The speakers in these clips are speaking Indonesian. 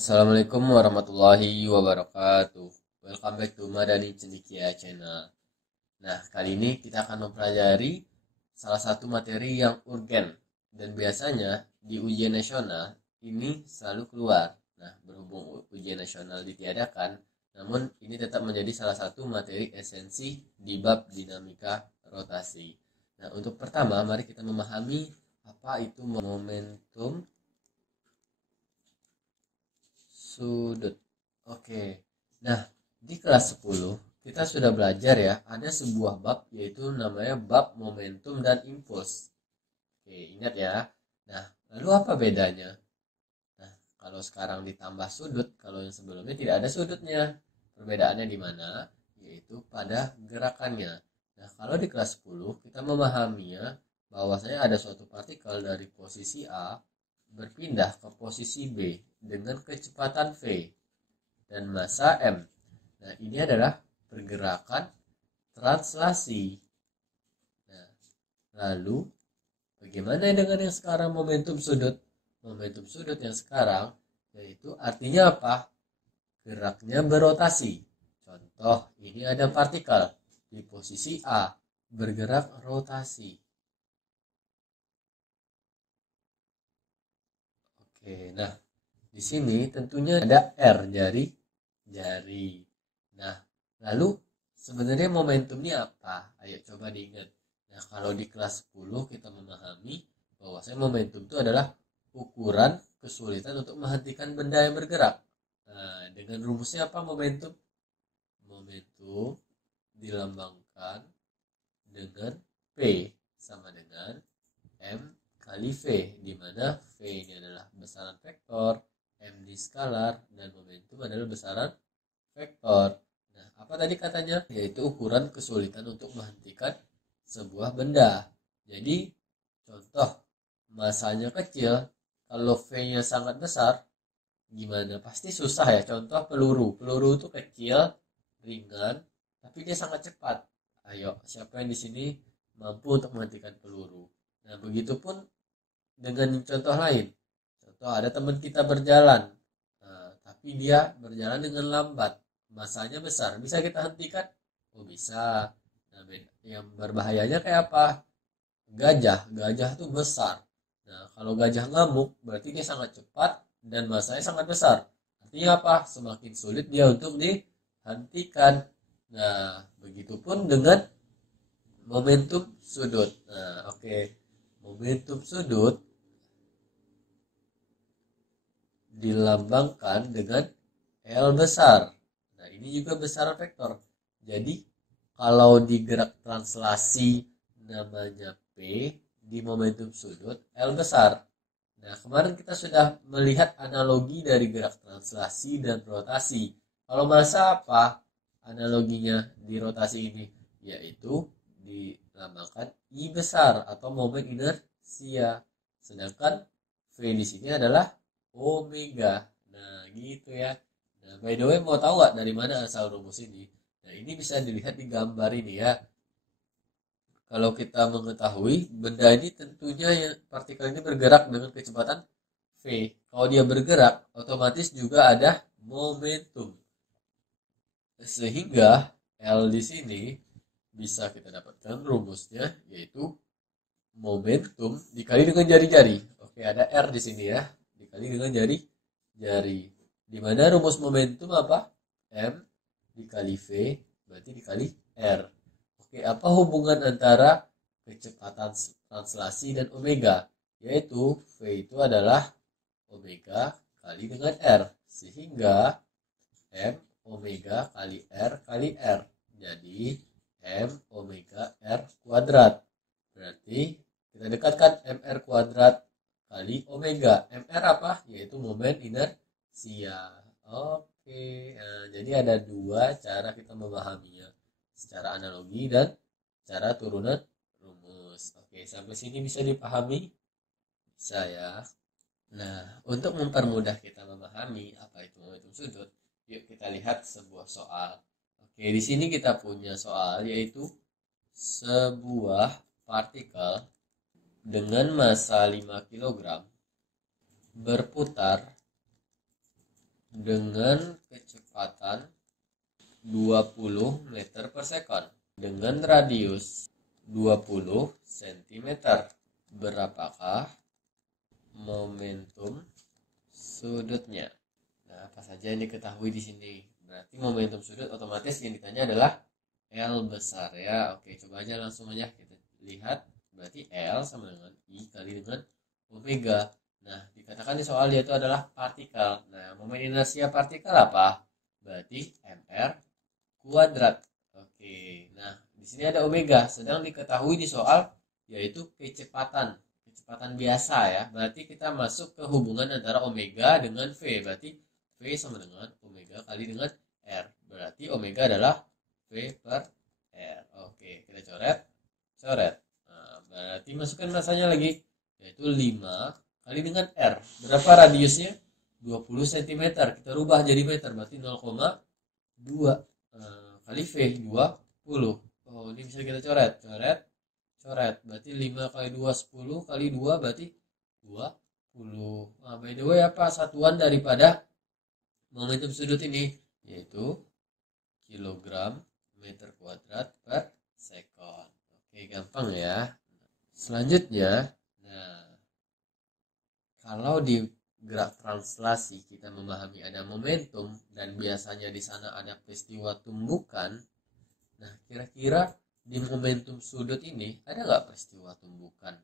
Assalamualaikum warahmatullahi wabarakatuh. Welcome back to Madani Cendikia Channel. Nah, kali ini kita akan mempelajari salah satu materi yang urgen dan biasanya di ujian nasional ini selalu keluar. Nah, berhubung ujian nasional ditiadakan, namun ini tetap menjadi salah satu materi esensi di bab dinamika rotasi. Nah, untuk pertama, mari kita memahami apa itu momentum sudut. Oke. Nah, di kelas 10 kita sudah belajar ya, ada sebuah bab yaitu namanya bab momentum dan impuls. Oke, ingat ya. Nah, lalu apa bedanya? Nah, kalau sekarang ditambah sudut, kalau yang sebelumnya tidak ada sudutnya. Perbedaannya di mana? Yaitu pada gerakannya. Nah, kalau di kelas 10 kita memahaminya bahwasanya ada suatu partikel dari posisi A berpindah ke posisi B dengan kecepatan V dan massa M. Nah, ini adalah pergerakan translasi. Nah, lalu bagaimana dengan yang sekarang momentum sudut? Momentum sudut yang sekarang yaitu artinya apa? Geraknya berotasi. Contoh, ini ada partikel di posisi A bergerak rotasi. Oke, nah di sini tentunya ada R, jari. Nah, lalu sebenarnya momentum ini apa? Ayo coba diingat. Nah, kalau di kelas 10 kita memahami bahwasanya momentum itu adalah ukuran kesulitan untuk menghentikan benda yang bergerak. Nah, dengan rumusnya apa momentum? Momentum dilambangkan dengan P sama dengan M kali V, di mana V ini adalah besaran vektor, M di skalar, dan momentum adalah besaran vektor. Nah, apa tadi katanya? Yaitu ukuran kesulitan untuk menghentikan sebuah benda. Jadi, contoh, masanya kecil, kalau V-nya sangat besar, gimana? Pasti susah ya. Contoh peluru. Peluru itu kecil, ringan, tapi dia sangat cepat. Ayo, siapa yang di sini mampu untuk menghentikan peluru? Nah, begitupun dengan contoh lain. Contoh ada teman kita berjalan, tapi dia berjalan dengan lambat, masanya besar. Bisa kita hentikan? Oh bisa. Nah, yang berbahayanya kayak apa? Gajah. Gajah tuh besar. Nah, kalau gajah ngamuk, berarti dia sangat cepat dan masanya sangat besar. Artinya apa? Semakin sulit dia untuk dihentikan. Nah, begitupun dengan momentum sudut. Nah, oke. Momentum sudut dilambangkan dengan L besar. Nah, ini juga besaran vektor. Jadi, kalau di gerak translasi namanya P, di momentum sudut L besar. Nah, kemarin kita sudah melihat analogi dari gerak translasi dan rotasi. Kalau massa apa analoginya di rotasi ini? Yaitu dilambangkan I besar atau momen inersia. Sedangkan V di sini adalah omega. Nah, gitu ya. Nah, by the way, mau tahu nggak dari mana asal rumus ini? Nah, ini bisa dilihat di gambar ini ya. Kalau kita mengetahui benda ini tentunya ya, partikel ini bergerak dengan kecepatan V. Kalau dia bergerak, otomatis juga ada momentum. Sehingga L di sini bisa kita dapatkan rumusnya yaitu momentum dikali dengan jari-jari. Oke, ada R di sini ya. Dikali dengan jari-jari. Di mana rumus momentum apa? M dikali V berarti dikali R. Oke, apa hubungan antara kecepatan translasi dan omega? Yaitu V itu adalah omega kali dengan R. Sehingga M omega kali R kali R. Jadi M omega R kuadrat. Berarti kita dekatkan MR kuadrat kali omega. MR apa? Yaitu momen inersia. Oke, nah, jadi ada dua cara kita memahaminya. Secara analogi dan cara turunan rumus. Oke, sampai sini bisa dipahami? Bisa ya. Nah, untuk mempermudah kita memahami apa itu momentum sudut, yuk kita lihat sebuah soal. Oke, di sini kita punya soal yaitu sebuah partikel dengan massa 5 kg berputar dengan kecepatan 20 meter per sekon dengan radius 20 cm. Berapakah momentum sudutnya? Nah, apa saja yang diketahui di sini? Berarti momentum sudut otomatis yang ditanya adalah L besar ya. Oke, coba aja langsung aja kita lihat. Berarti L sama dengan I kali dengan omega. Nah, dikatakan di soal yaitu adalah partikel. Nah, momen inersia partikel apa? Berarti mr kuadrat. Oke. Nah, di sini ada omega. Sedang diketahui di soal yaitu kecepatan biasa ya. Berarti kita masuk ke hubungan antara omega dengan v. Berarti v sama dengan omega kali dengan r. Berarti omega adalah v per r. Oke, kita coret. Nah, berarti masukkan masanya lagi yaitu 5 kali dengan r. Berapa radiusnya? 20 cm. Kita rubah jadi meter, berarti 0,2 kali v 20. Oh, ini bisa kita coret. Berarti 5 kali 2 10 kali 2 berarti 20. Nah, by the way apa satuan daripada momentum sudut ini? Yaitu kilogram meter kuadrat per sekon. Oke, gampang ya. Selanjutnya, nah, kalau di graf translasi kita memahami ada momentum dan biasanya di sana ada peristiwa tumbukan. Nah, kira-kira di momentum sudut ini ada nggak peristiwa tumbukan?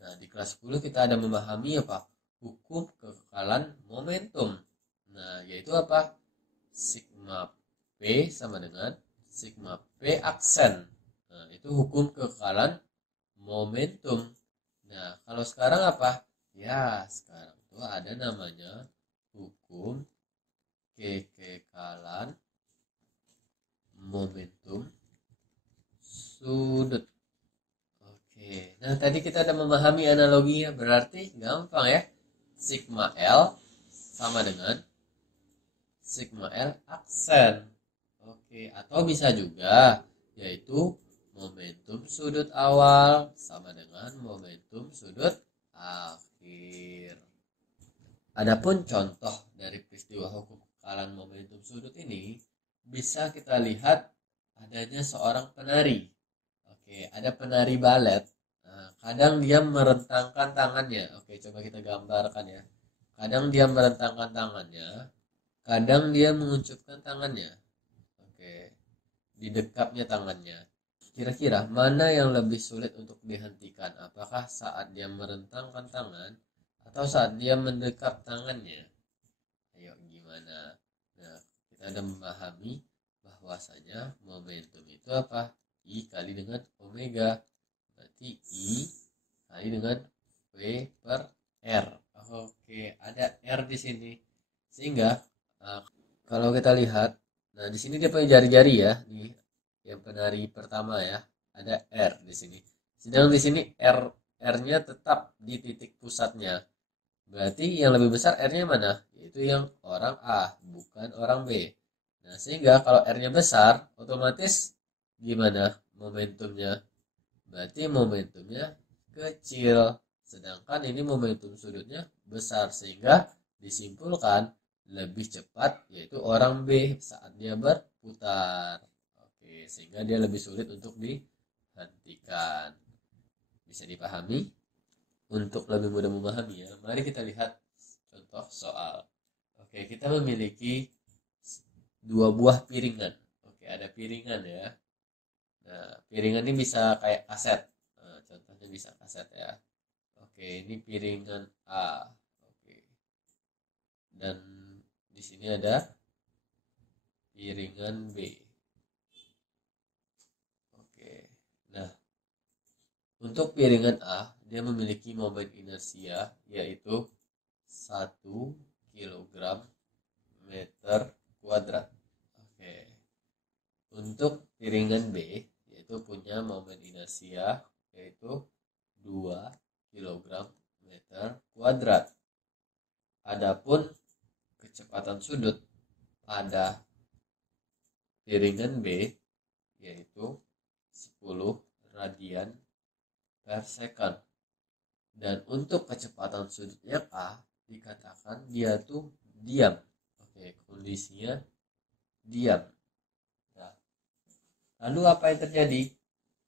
Nah, di kelas 10 kita ada memahami apa? Hukum kekekalan momentum. Nah, yaitu apa? Sigma P sama dengan sigma P aksen. Nah, itu hukum kekekalan momentum. Nah, kalau sekarang apa? Ya, sekarang itu ada namanya hukum kekekalan momentum sudut. Oke. Nah, tadi kita ada memahami analoginya, berarti gampang ya. Sigma L sama dengan sigma L aksen. Oke, atau bisa juga yaitu momentum sudut awal sama dengan momentum sudut akhir. Adapun contoh dari peristiwa hukum kekekalan momentum sudut ini bisa kita lihat adanya seorang penari. Oke, ada penari balet. Nah, kadang dia merentangkan tangannya. Oke, coba kita gambarkan ya. Kadang dia merentangkan tangannya, kadang dia menguncupkan tangannya. Oke, didekapnya tangannya. Kira-kira mana yang lebih sulit untuk dihentikan? Apakah saat dia merentangkan tangan atau saat dia mendekap tangannya? Ayo, gimana? Nah, kita ada memahami bahwasanya momentum itu apa? I kali dengan omega. Berarti I kali dengan V per R. Oke, ada R di sini. Sehingga kalau kita lihat, nah di sini dia punya jari-jari ya, nih yang penari pertama ya, ada R di sini. Sedang di sini R-nya tetap di titik pusatnya. Berarti yang lebih besar R-nya mana? Yaitu yang orang A, bukan orang B. Nah, sehingga kalau R-nya besar, otomatis gimana momentumnya? Berarti momentumnya kecil. Sedangkan ini momentum sudutnya besar, sehingga disimpulkan lebih cepat yaitu orang B saat dia berputar. Oke, sehingga dia lebih sulit untuk dihentikan. Bisa dipahami? Untuk lebih mudah memahami ya, mari kita lihat contoh soal. Oke, kita memiliki dua buah piringan. Oke, ada piringan ya. Nah, piringan ini bisa kayak kaset. Nah, contohnya bisa kaset ya. Oke, ini piringan A. Oke. Dan di sini ada piringan B. Oke. Nah, untuk piringan A, dia memiliki momen inersia yaitu 1 kg meter kuadrat. Oke. Untuk piringan B, yaitu punya momen inersia yaitu 2 kg meter kuadrat. Adapun kecepatan sudut pada piringan B yaitu 10 radian per second. Dan untuk kecepatan sudutnya A dikatakan dia tuh diam. Oke, Oke, kondisinya diam. Nah, lalu apa yang terjadi?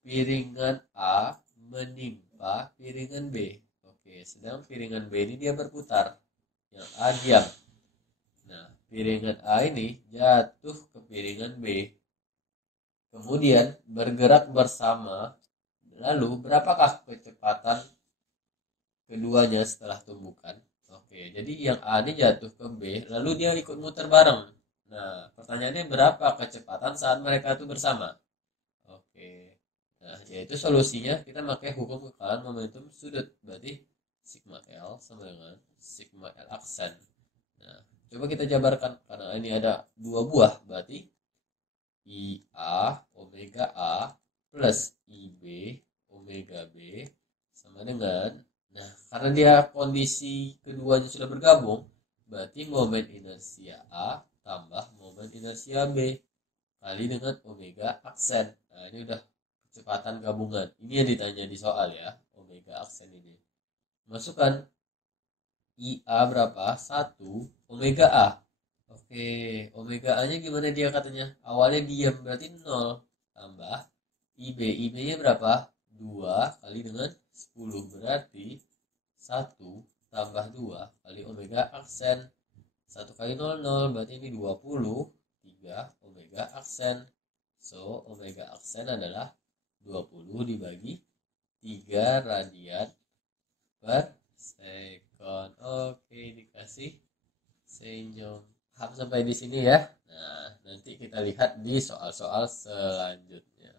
Piringan A menimpa piringan B. Oke, sedang piringan B ini dia berputar. Yang A diam. Nah, piringan A ini jatuh ke piringan B. Kemudian bergerak bersama. Lalu, berapakah kecepatan keduanya setelah tumbukan? Oke, jadi yang A ini jatuh ke B, lalu dia ikut muter bareng. Nah, pertanyaannya berapa kecepatan saat mereka itu bersama? Oke, nah yaitu solusinya kita pakai hukum kekalahan momentum sudut. Berarti sigma L sama dengan sigma L aksen. Nah, coba kita jabarkan karena ini ada dua buah, berarti IA omega A plus IB omega B sama dengan, nah karena dia kondisi keduanya sudah bergabung, berarti momen inersia A tambah momen inersia B kali dengan omega aksen. Nah ini udah kecepatan gabungan, ini yang ditanya di soal ya, omega aksen ini. Masukkan IA berapa? 1 omega A. Oke, omega A nya gimana dia katanya? Awalnya diam, berarti 0 tambah IB. IB nya berapa? 2 kali dengan 10, berarti 1 tambah 2 kali omega aksen. 1 kali 0, berarti ini 20, 3 omega aksen. So, omega aksen adalah 20 dibagi 3 radian per sekon. Oke, dikasih senyum. Paham sampai di sini ya. Nah, nanti kita lihat di soal-soal selanjutnya.